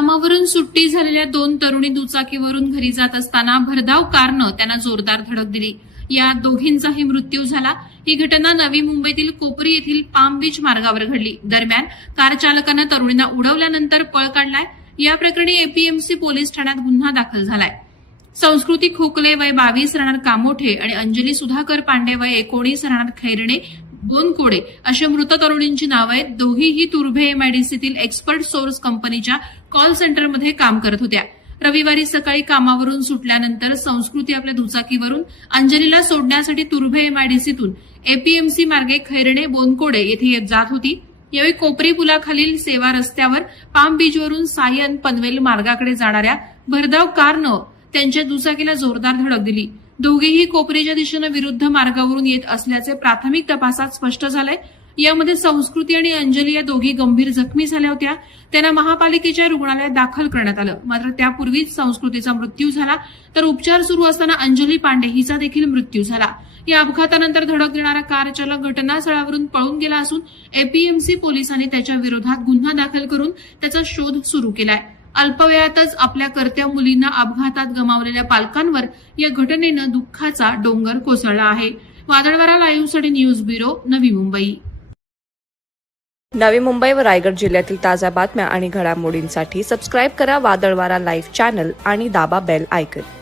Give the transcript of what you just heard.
कामावरून सुट्टी झालेल्या 2 तरुणी दुचाकीवरून घरी जात असताना भरधाव कारनं त्यांना जोरदार धडक दिली। या दोघींचाही मृत्यू झाला। ही घटना नवी मुंबईतील कोपरी येथील पाम बीच मार्गावर घडली। दरम्यान कार चालकानं तरुणींना उडवल्यानंतर पळ काढलाय। या प्रकरणी एपीएमसी पोलीस ठाण्यात गुन्हा दाखल झालाय। संस्कृती खोकले वय 22 राहणार कामोठे आणि अंजली सुधाकर पांडे वय 19 राहणार खैरणे बोनकोडे अशा मृत तरुणींची नावं आहेत। दोघीही तुर्भे एमआयडीसीतील एक्सपर्ट सोर्स कंपनीच्या कॉल सेंटरमध्ये काम करत होत्या। रविवारी सकाळी कामावरून सुटल्यानंतर संस्कृती आपल्या दुचाकीवरून अंजलीला सोडण्यासाठी तुर्भे एमआयडीसीतून एपीएमसी मार्गे खैरणे बोनकोडे येथे जात होती। यावेळी कोपरी पुलाखालील सेवा रस्त्यावर पाम बीचवरून सायन पनवेल मार्गाकडे जाणाऱ्या भरधाव कारनं त्यांच्या दुचाकीला जोरदार धडक दिली। दोघेही कोपरीच्या दिशेनं विरुद्ध मार्गावरून येत असल्याचे प्राथमिक तपासात स्पष्ट झालंय। यामध्ये संस्कृती आणि अंजली या दोघी गंभीर जखमी झाल्या होत्या। त्यांना महापालिकेच्या रुग्णालयात दाखल करण्यात आलं। मात्र त्यापूर्वीच संस्कृतीचा मृत्यू झाला, तर उपचार सुरू असताना अंजली पांडे हिचा देखील मृत्यू झाला। या अपघातानंतर धडक देणारा कार चालक घटनास्थळावरून पळून गेला असून एपीएमसी पोलिसांनी त्याच्या विरोधात गुन्हा दाखल करून त्याचा शोध सुरू केलाय। अल्पवयातच आपल्या कर्त्या मुलींना अपघातात गमावलेल्या पालकांवर या घटनेनं दुःखाचा डोंगर कोसळला आहे। वादळवारा लाईव्हसाठी न्यूज ब्युरो, नवी मुंबई। नवी मुंबई व रायगड जिल्ह्यातील ताज्या बातम्या आणि घडामोडींसाठी सबस्क्राईब करा वादळवारा लाईव्ह चॅनल आणि दाबा बेल आयकॉन।